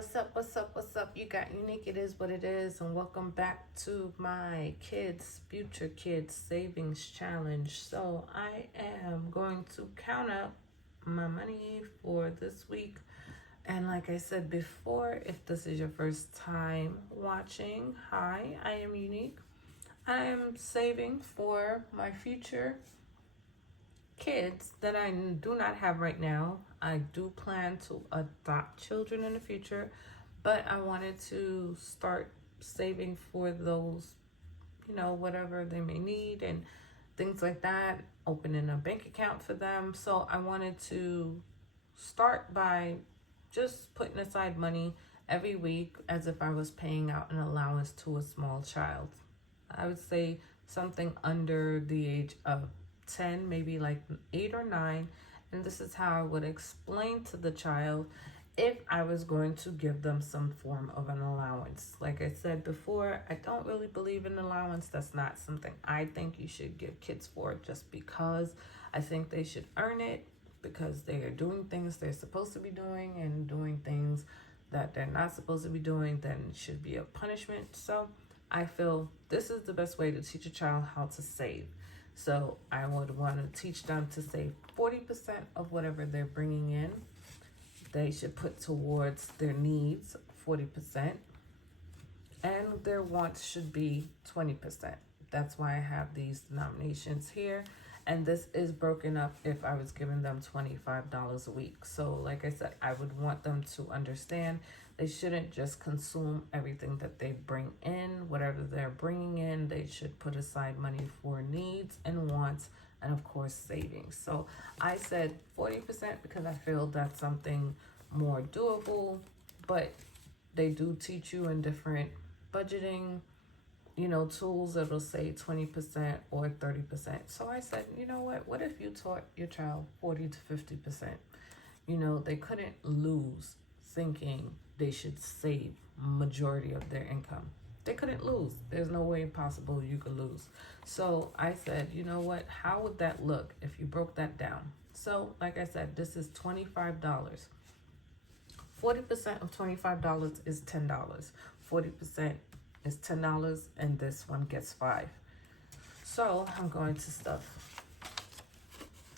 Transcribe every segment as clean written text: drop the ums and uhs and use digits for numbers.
what's up, what's up, what's up? You got Unique, it is what it is, and welcome back to my future kids savings challenge. So I am going to count up my money for this week. And like I said before, if this is your first time watching, hi, I am Unique. I am saving for my future kids that I do not have right now. I do plan to adopt children in the future, but I wanted to start saving for those, whatever they may need and things like that, opening a bank account for them. So I wanted to start by just putting aside money every week as if I was paying out an allowance to a small child. I would say something under the age of 10, maybe like 8 or 9. And this is how I would explain to the child if I was going to give them some form of an allowance. Like I said before, I don't really believe in allowance. That's not something I think you should give kids for just because. I think they should earn it because they are doing things they're supposed to be doing, and doing things that they're not supposed to be doing then it should be a punishment. So I feel this is the best way to teach a child how to save. So I would want to teach them to save 40% of whatever they're bringing in. They should put towards their needs 40%, and their wants should be 20%. That's why I have these denominations here. And this is broken up if I was giving them $25 a week. So like I said, I would want them to understand they shouldn't just consume everything that they bring in. Whatever they're bringing in, they should put aside money for needs and wants, and of course savings. So I said 40% because I feel that's something more doable, but they do teach you in different budgeting tools that'll say 20% or 30%. So I said, what if you taught your child 40 to 50%? They couldn't lose thinking they should save majority of their income. They couldn't lose. There's no way possible you could lose. So I said, how would that look if you broke that down? So like I said, this is $25. 40% of $25 is $10. 40% is $10, and this one gets $5. So I'm going to stuff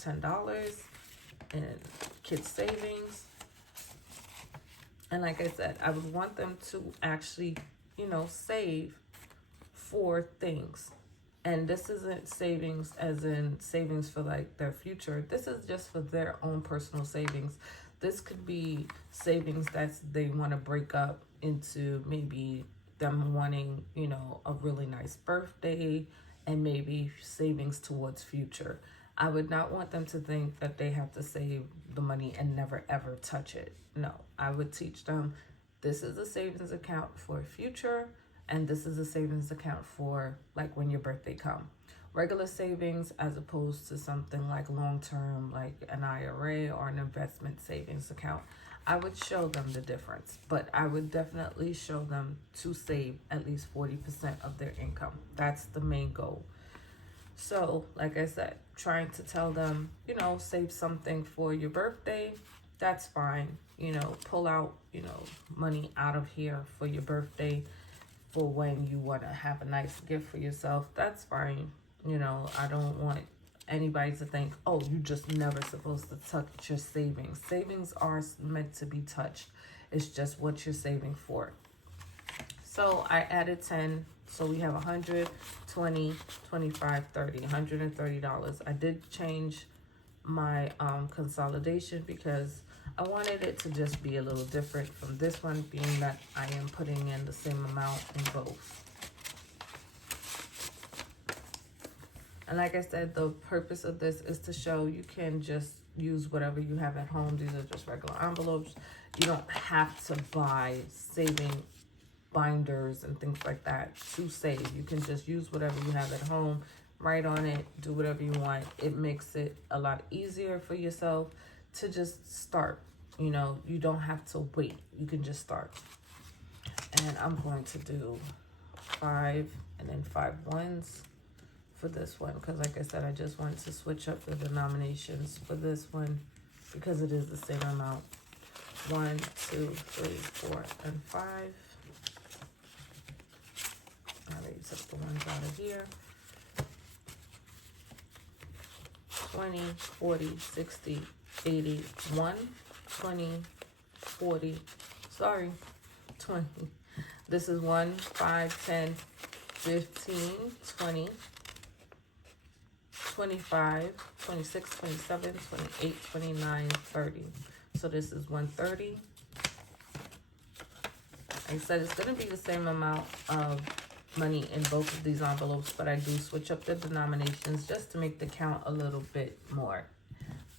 $10 in kids savings. And like I said, I would want them to actually, save for things. And this isn't savings as in savings for like their future. This is just for their own personal savings. This could be savings that they want to break up into maybe them wanting, a really nice birthday, and maybe savings towards future. I would not want them to think that they have to save the money and never ever touch it. No, I would teach them this is a savings account for future, and this is a savings account for like when your birthday come. Regular savings as opposed to something like long-term, like an IRA or an investment savings account. I would show them the difference, but I would definitely show them to save at least 40% of their income. That's the main goal. So, like I said, trying to tell them, save something for your birthday, that's fine. Pull out, money out of here for your birthday for when you want to have a nice gift for yourself. That's fine. I don't want anybody to think, oh, you just never supposed to touch your savings. Savings are meant to be touched. It's just what you're saving for. So I added 10. So we have 100, 20, 25, 30, $130. I did change my consolidation because I wanted it to just be a little different from this one, being that I am putting in the same amount in both. And like I said, the purpose of this is to show you can just use whatever you have at home. These are just regular envelopes. You don't have to buy saving binders and things like that to save. You can just use whatever you have at home, write on it, do whatever you want. It makes it a lot easier for yourself to just start. You don't have to wait. You can just start. And I'm going to do 5 and then 5 ones for this one, because like I said, I just wanted to switch up the denominations for this one because it is the same amount. 1, 2, 3, 4, and 5. I already took the ones out of here. 20, 40, 60, 80, 1, 20, 40, sorry, 20. This is 1, 5, 10, 15, 20, 25, 26, 27, 28, 29, 30. So this is 130. Like I said, it's going to be the same amount of money in both of these envelopes, but I do switch up the denominations just to make the count a little bit more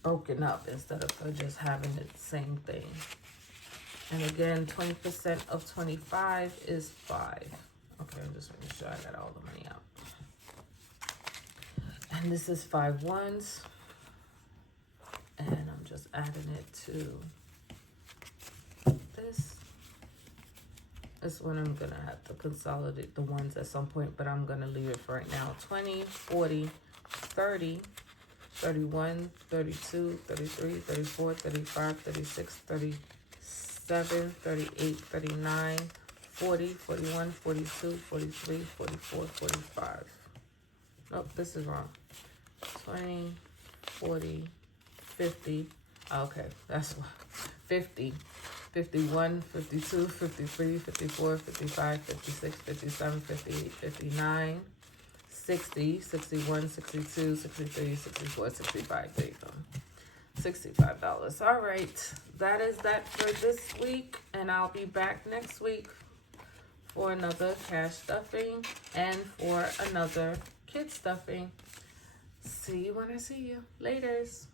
broken up instead of just having the same thing. And again, 20% of 25 is 5. Okay, I'm just making sure I got all the money out. And this is 5 ones. And I'm just adding it to this. This one I'm going to have to consolidate the ones at some point, but I'm going to leave it for right now. 20, 40, 30, 31, 32, 33, 34, 35, 36, 37, 38, 39, 40, 41, 42, 43, 44, 45. Nope, this is wrong. 20, 40, 50. Okay, that's 50. 51, 52, 53, 54, 55, 56, 57, 58, 59, 60, 61, 62, 63, 64, 65. There you go. $65. All right. That is that for this week. And I'll be back next week for another cash stuffing and for another kid stuffing. See you when I see you. Laters.